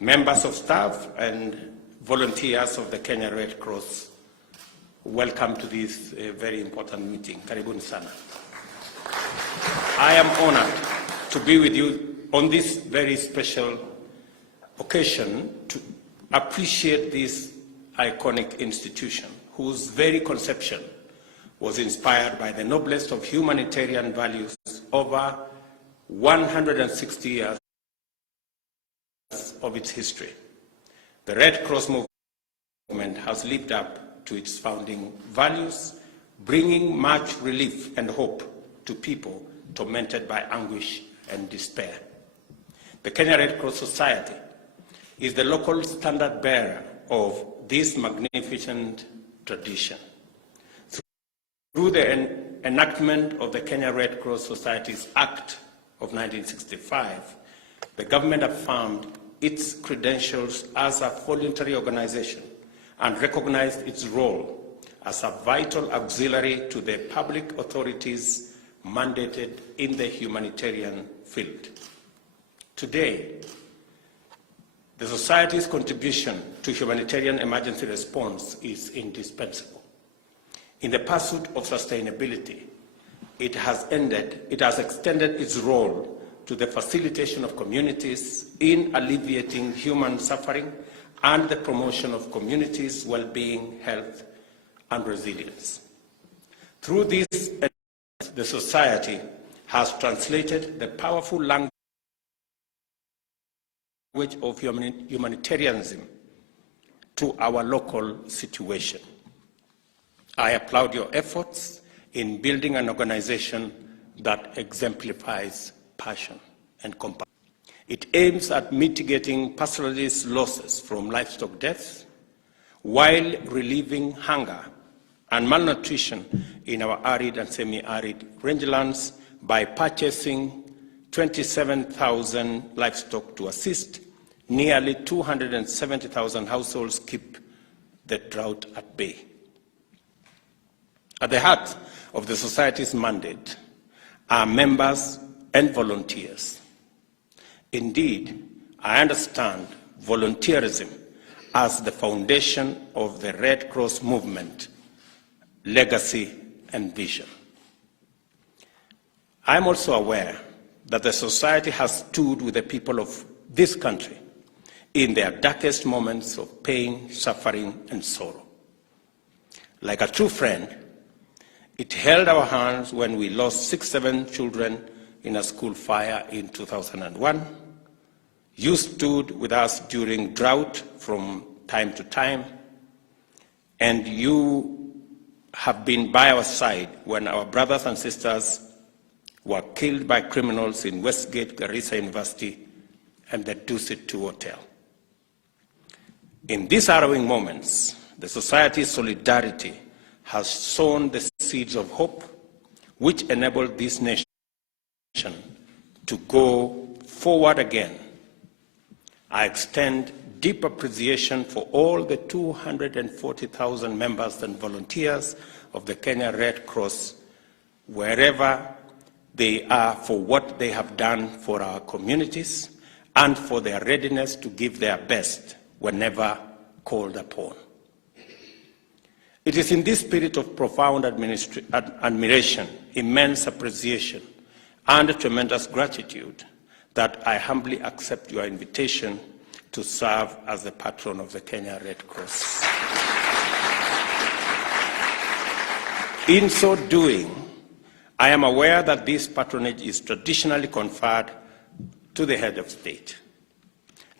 members of staff and volunteers of the Kenya Red Cross, welcome to this very important meeting. Karibuni sana. I am honored to be with you on this very special occasion to appreciate this iconic institution whose very conception was inspired by the noblest of humanitarian values over 160 years of its history. The Red Cross movement has lived up to its founding values, bringing much relief and hope to people tormented by anguish and despair. The Kenya Red Cross Society is the local standard bearer of this magnificent tradition. Through the enactment of the Kenya Red Cross Society's Act of 1965, the government affirmed its credentials as a voluntary organization and recognized its role as a vital auxiliary to the public authorities mandated in the humanitarian field. Today, the Society's contribution to humanitarian emergency response is indispensable. In the pursuit of sustainability, it has extended its role to the facilitation of communities in alleviating human suffering and the promotion of communities' well-being, health, and resilience. Through this, the Society has translated the powerful language of humanitarianism to our local situation. I applaud your efforts in building an organization that exemplifies passion and compassion. It aims at mitigating pastoralists' losses from livestock deaths while relieving hunger and malnutrition in our arid and semi-arid rangelands by purchasing 27,000 livestock to assist nearly 270,000 households keep the drought at bay. At the heart of the Society's mandate are members and volunteers. Indeed, I understand volunteerism as the foundation of the Red Cross movement, legacy, and vision. I am also aware that the Society has stood with the people of this country in their darkest moments of pain, suffering, and sorrow. Like a true friend, it held our hands when we lost 7 children in a school fire in 2001. You stood with us during drought from time to time, and you have been by our side when our brothers and sisters were killed by criminals in Westgate, Garissa University, and the Dusit 2 Hotel. In these harrowing moments, the Society's solidarity has sown the seeds of hope, which enabled this nation to go forward again. I extend deep appreciation for all the 240,000 members and volunteers of the Kenya Red Cross, wherever they are, for what they have done for our communities and for their readiness to give their best whenever called upon. It is in this spirit of profound admiration, immense appreciation, and tremendous gratitude that I humbly accept your invitation to serve as the patron of the Kenya Red Cross. In so doing, I am aware that this patronage is traditionally conferred to the head of state.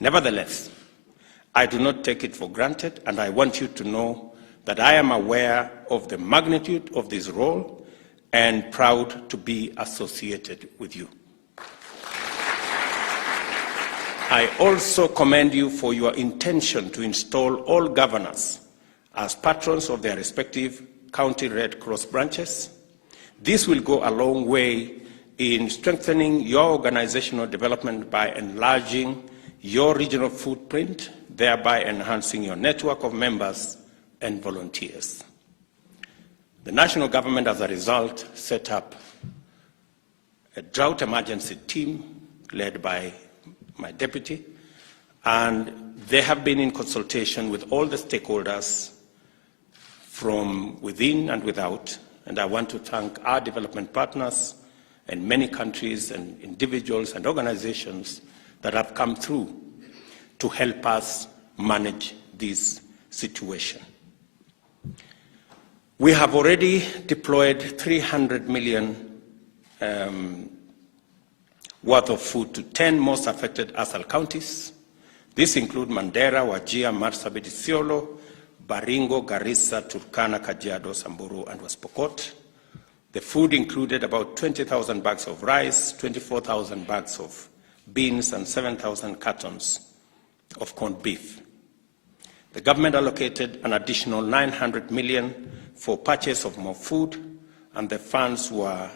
Nevertheless, I do not take it for granted, and I want you to know that I am aware of the magnitude of this role and proud to be associated with you. I also commend you for your intention to install all governors as patrons of their respective county Red Cross branches. This will go a long way in strengthening your organizational development by enlarging your regional footprint, thereby enhancing your network of members and volunteers. The national government, as a result, set up a drought emergency team led by my deputy, And they have been in consultation with all the stakeholders from within and without. And I want to thank our development partners and many countries and individuals and organizations that have come through to help us manage this situation. We have already deployed 300 million worth of food to 10 most affected ASAL counties. This include Mandera, Wajir, Marsabit, Isiolo, Baringo, Garissa, Turkana, Kajiado, Samburu, and West Pokot. The food included about 20,000 bags of rice, 24,000 bags of beans, and 7,000 cartons of corned beef. The government allocated an additional 900 million for purchase of more food, and the funds were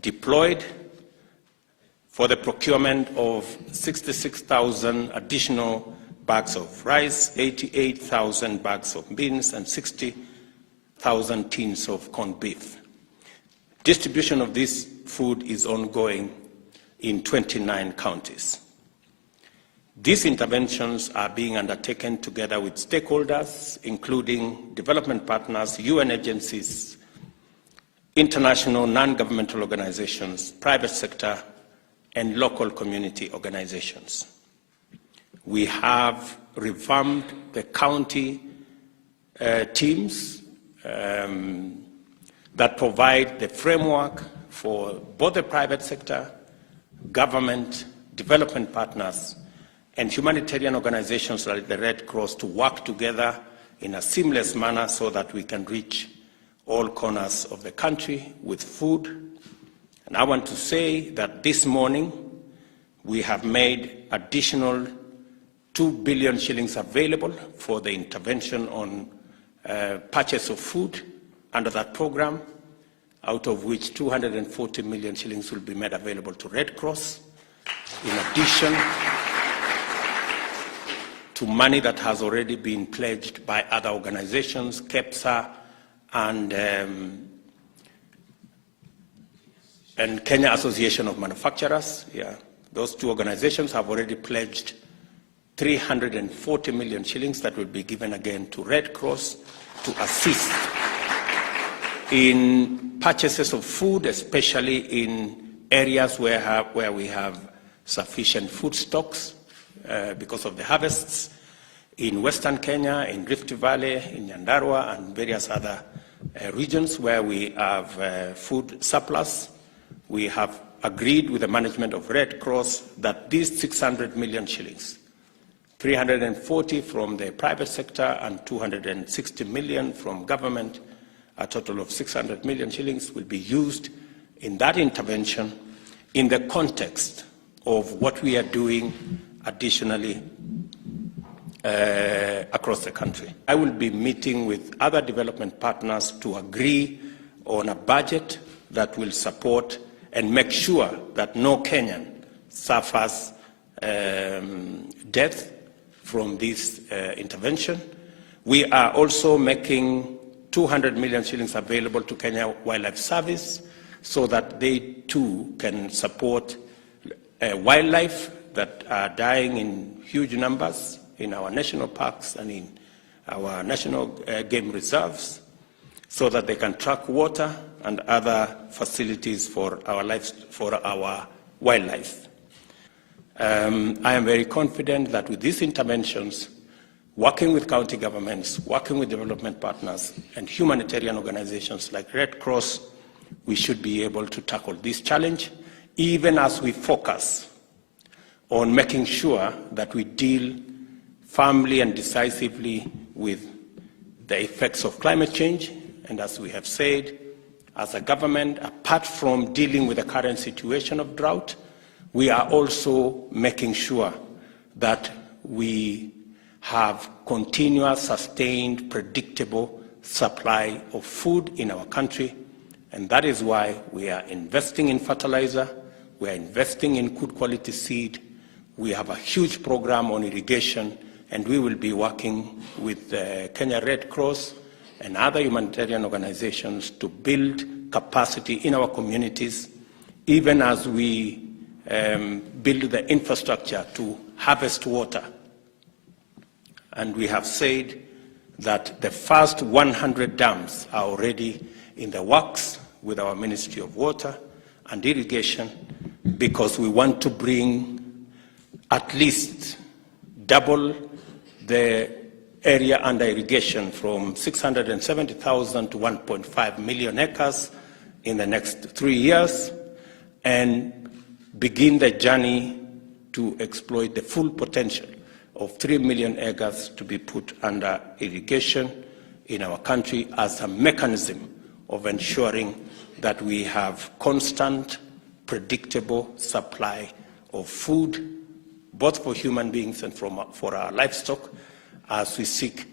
deployed for the procurement of 66,000 additional bags of rice, 88,000 bags of beans, and 60,000 tins of corned beef. Distribution of this food is ongoing in 29 counties. These interventions are being undertaken together with stakeholders, including development partners, UN agencies, international non-governmental organizations, private sector, and local community organizations. We have revamped the county teams that provide the framework for both the private sector, government, development partners, and humanitarian organizations like the Red Cross to work together in a seamless manner so that we can reach all corners of the country with food. And I want to say that this morning we have made additional 2 billion shillings available for the intervention on purchase of food under that program, out of which 240 million shillings will be made available to Red Cross, in addition to money that has already been pledged by other organizations, KEPSA and Kenya Association of Manufacturers. Yeah, those two organizations have already pledged 340 million shillings that will be given again to Red Cross to assist in purchases of food, especially in areas where we have sufficient food stocks because of the harvests, in Western Kenya, in Rift Valley, in Nyandarua, and various other regions where we have food surplus. We have agreed with the management of Red Cross that these 600 million shillings, 340 from the private sector and 260 million from government, a total of 600 million shillings will be used in that intervention in the context of what we are doing additionally across the country. I will be meeting with other development partners to agree on a budget that will support and make sure that no Kenyan suffers death from this intervention. We are also making 200 million shillings available to Kenya Wildlife Service so that they too can support wildlife that are dying in huge numbers in our national parks and in our national game reserves, so that they can track water and other facilities for our wildlife. I am very confident that with these interventions, working with county governments, working with development partners, and humanitarian organizations like Red Cross, we should be able to tackle this challenge, even as we focus on making sure that we deal firmly and decisively with the effects of climate change. And as we have said, as a government, apart from dealing with the current situation of drought, we are also making sure that we have continuous, sustained, predictable supply of food in our country. And that is why we are investing in fertilizer, we are investing in good quality seed, we have a huge program on irrigation, and we will be working with Kenya Red Cross and other humanitarian organizations to build capacity in our communities, even as we build the infrastructure to harvest water. And we have said that the first 100 dams are already in the works with our Ministry of Water and Irrigation, because we want to bring at least double the area under irrigation from 670,000 to 1.5 million acres in the next 3 years, and begin the journey to exploit the full potential of 3 million acres to be put under irrigation in our country as a mechanism of ensuring that we have constant, predictable supply of food, both for human beings and for our livestock, as we seek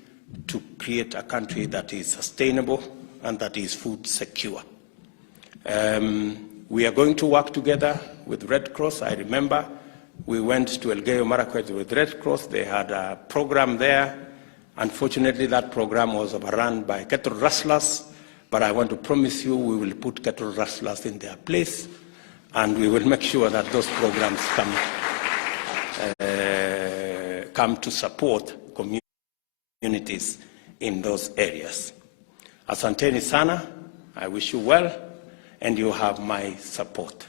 to create a country that is sustainable and that is food secure. We are going to work together with Red Cross. I remember we went to Elgeyo Marakwet with Red Cross. They had a program there. Unfortunately, that program was overrun by cattle rustlers, but I want to promise you we will put cattle rustlers in their place, and we will make sure that those programs come to support communities in those areas. Asanteni sana. I wish you well, and you have my support.